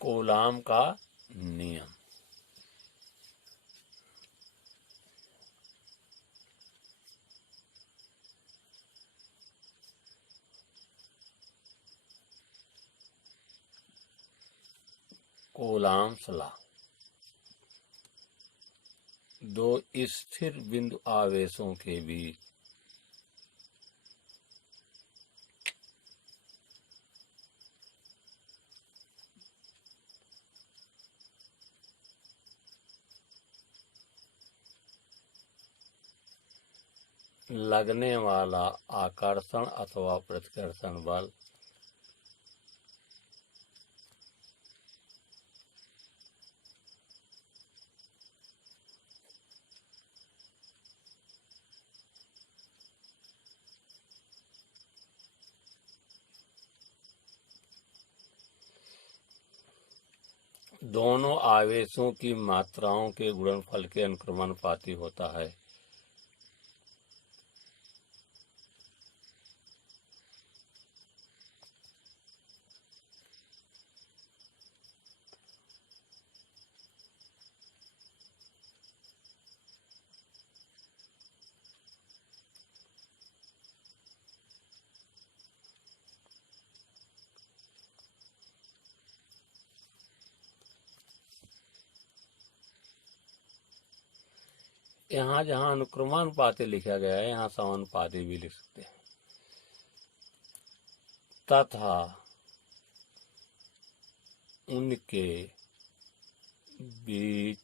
Coulomb का नियम। Coulombs law. दो स्थिर बिंदु आवेशों के बीच लगने वाला आकर्षण अथवा प्रतिकर्षण बल दोनों आवेशों की मात्राओं के गुणनफल के अनुक्रमानुपाती होता है। यहाँ जहाँ अनुक्रमानुपाती लिखा गया है, यहाँ समानुपाती भी लिख सकते हैं। तथा उनके बीच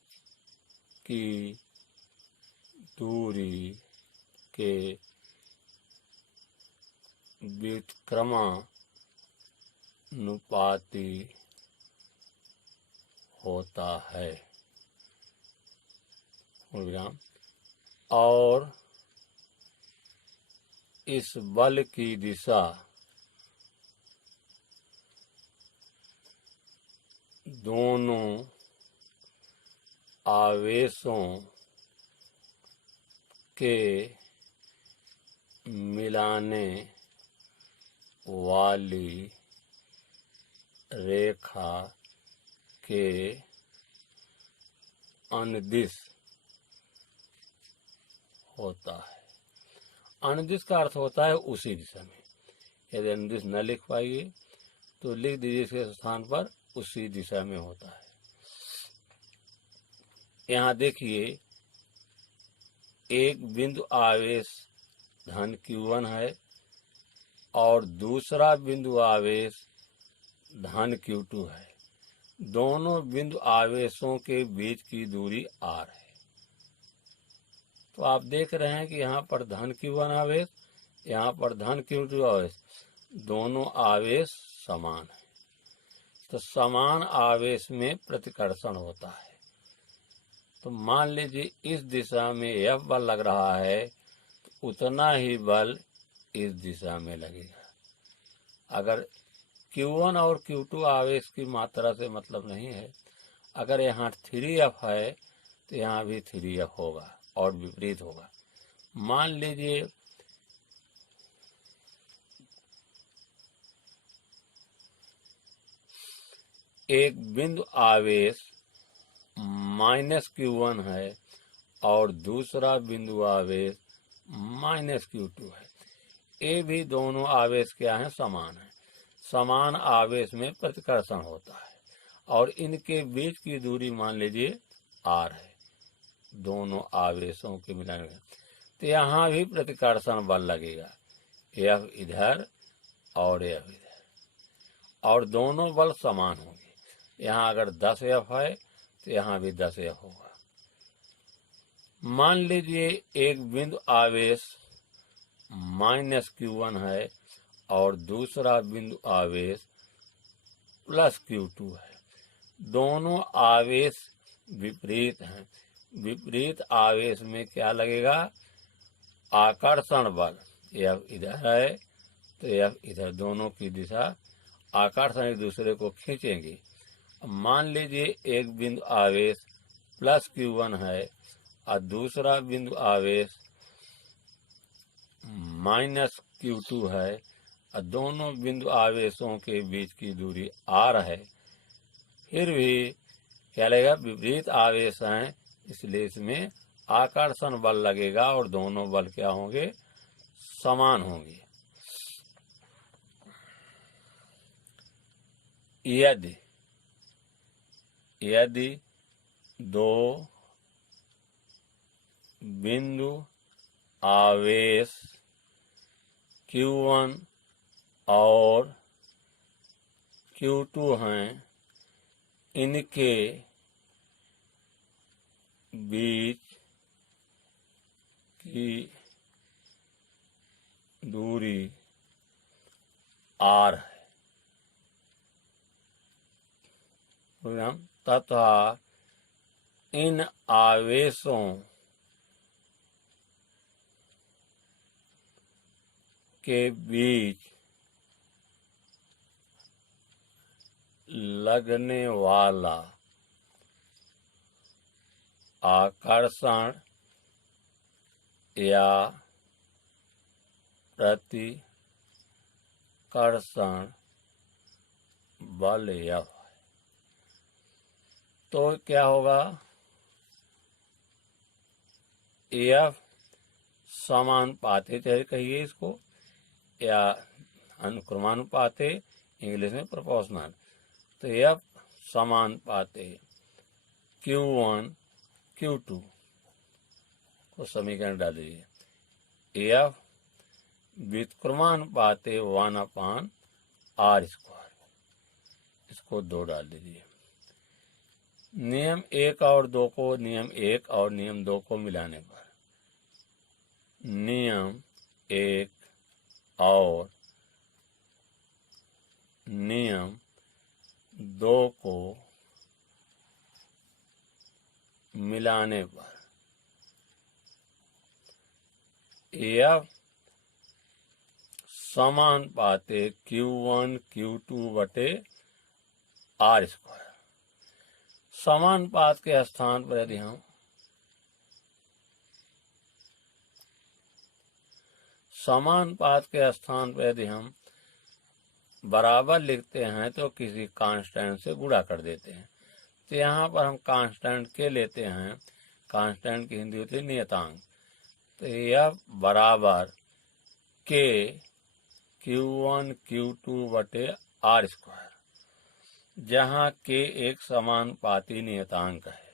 की दूरी के व्युत्क्रमानुपाती होता है। और इस बल की दिशा दोनों आवेशों के मिलाने वाली रेखा के अनुदिश होता है। अनुदिश का अर्थ होता है उसी दिशा में। यदि अनुदिश न लिख पाइए तो लिख दीजिए इसके स्थान पर उसी दिशा में होता है। यहाँ देखिए, एक बिंदु आवेश धन Q1 है और दूसरा बिंदु आवेश धन Q2 है। दोनों बिंदु आवेशों के बीच की दूरी r है। तो आप देख रहे हैं कि यहाँ पर धन Q1 आवेश, यहाँ पर धन Q2 आवेश, दोनों आवेश समान है। तो समान आवेश में प्रतिकर्षण होता है। तो मान लीजिए इस दिशा में F बल लग रहा है, तो उतना ही बल इस दिशा में लगेगा। अगर Q1 और Q2 आवेश की मात्रा से मतलब नहीं है, अगर यहाँ 3F है तो यहाँ भी 3F होगा और विपरीत होगा। मान लीजिए एक बिंदु आवेश -Q1 है और दूसरा बिंदु आवेश -Q2 है। ये भी दोनों आवेश क्या हैं? समान है। समान आवेश में प्रतिकर्षण होता है और इनके बीच की दूरी मान लीजिए r है, दोनों आवेशों के मिलाने में। तो यहाँ भी प्रतिकर्षण बल लगेगा, F इधर और F इधर, और दोनों बल समान होंगे। यहाँ अगर 10F है तो यहाँ भी 10F होगा। मान लीजिए एक बिंदु आवेश -Q1 है और दूसरा बिंदु आवेश +Q2 है। दोनों आवेश विपरीत हैं। विपरीत आवेश में क्या लगेगा? आकर्षण बल। F इधर है तो F इधर, दोनों की दिशा आकर्षण एक दूसरे को खींचेंगे। मान लीजिए एक बिंदु आवेश +Q1 है और दूसरा बिंदु आवेश -Q2 है और दोनों बिंदु आवेशों के बीच की दूरी r है। फिर भी क्या लगेगा, विपरीत आवेश हैं, इसलिए इसमें आकर्षण बल लगेगा और दोनों बल क्या होंगे, समान होंगे। यदि दो बिंदु आवेश Q1 और Q2 हैं, इनके बीच की दूरी R है, तथा इन आवेशों के बीच लगने वाला आकर्षण या प्रतिकर्षण बल F है। तो क्या होगा, F समानुपाती चाहे कहिए इसको, या अनुक्रमानुपाती, इंग्लिश में प्रोपोर्शनल। तो F समानुपाती Q1 Q2 को समीकरण डाल दीजिए। F व्युत्क्रमानुपाती 1/r², इसको 2 डाल दीजिए। नियम 1 और 2 को, नियम 1 और नियम 2 को मिलाने पर नियम 1 और नियम 2 को मिलाने पर F समानुपाती Q1 Q2/r²। समानुपात के स्थान पर यदि हम बराबर लिखते हैं तो किसी कांस्टेंट से गुणा कर देते हैं। तो यहाँ पर हम कांस्टेंट के लेते हैं, कांस्टेंट की हिंदी होती है नियतांक। तो यह बराबर K Q1 Q2/r², जहाँ K एक समानुपाती नियतांक है।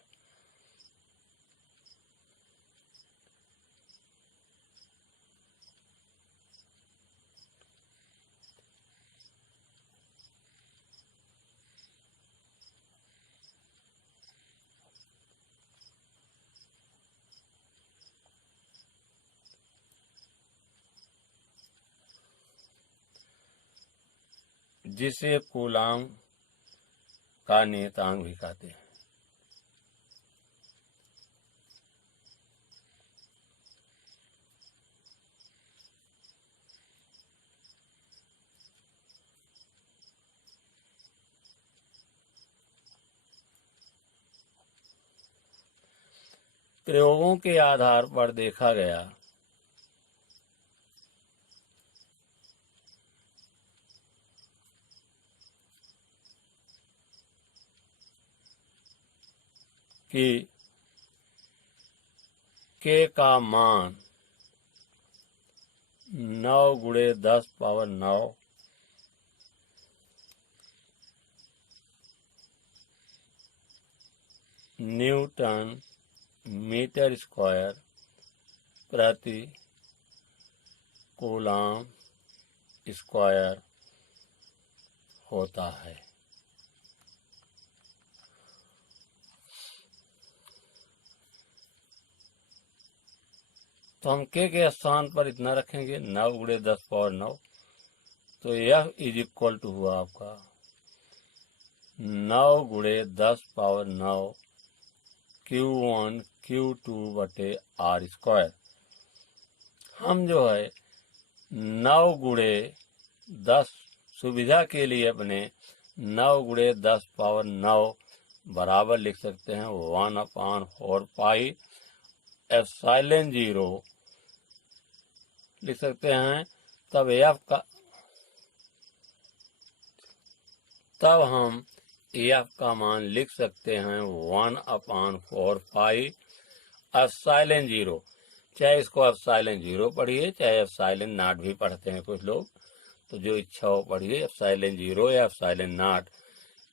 जिसे कूलाम का नियतांक भी कहते हैं। प्रयोगों के आधार पर देखा गया कि K का मान 9 × 10⁹ न्यूटन मीटर स्क्वायर प्रति कूलाम स्क्वायर होता है। तो हम के स्थान पर इतना रखेंगे 9 × 10⁹ तो यह = हुआ आपका 9 × 10⁹ Q1 Q2/r²। हम जो है 9 × 10 सुविधा के लिए अपने 9 × 10⁹ बराबर लिख सकते हैं 1/4πε0 लिख सकते हैं। तब हम एफ का मान लिख सकते हैं 1/4 पाई एप्सिलॉन 0। चाहे इसको एप्सिलॉन 0 पढ़िए, चाहे एप्सिलॉन नॉट भी पढ़ते हैं कुछ लोग, तो जो इच्छा हो पढ़िए, एप्सिलॉन 0 या epsilon not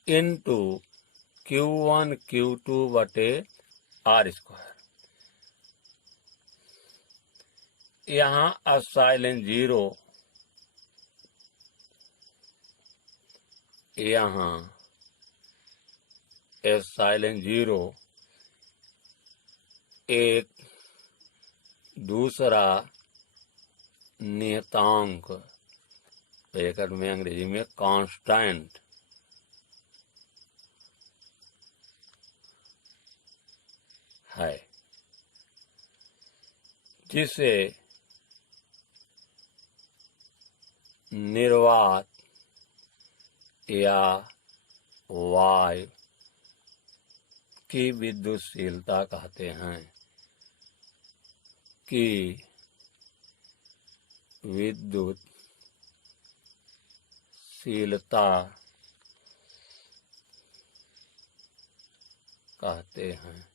into Q1 Q2 बटे R स्क्वायर। यहाँ एप्सिलॉन 0 यहाँ एप्सिलॉन 0 एक दूसरा नियतांक, ब्रैकेट में अंग्रेजी में कांस्टेंट है, जिसे निर्वात या वायु की विद्युतशीलता कहते हैं, कि विद्युतशीलता कहते हैं।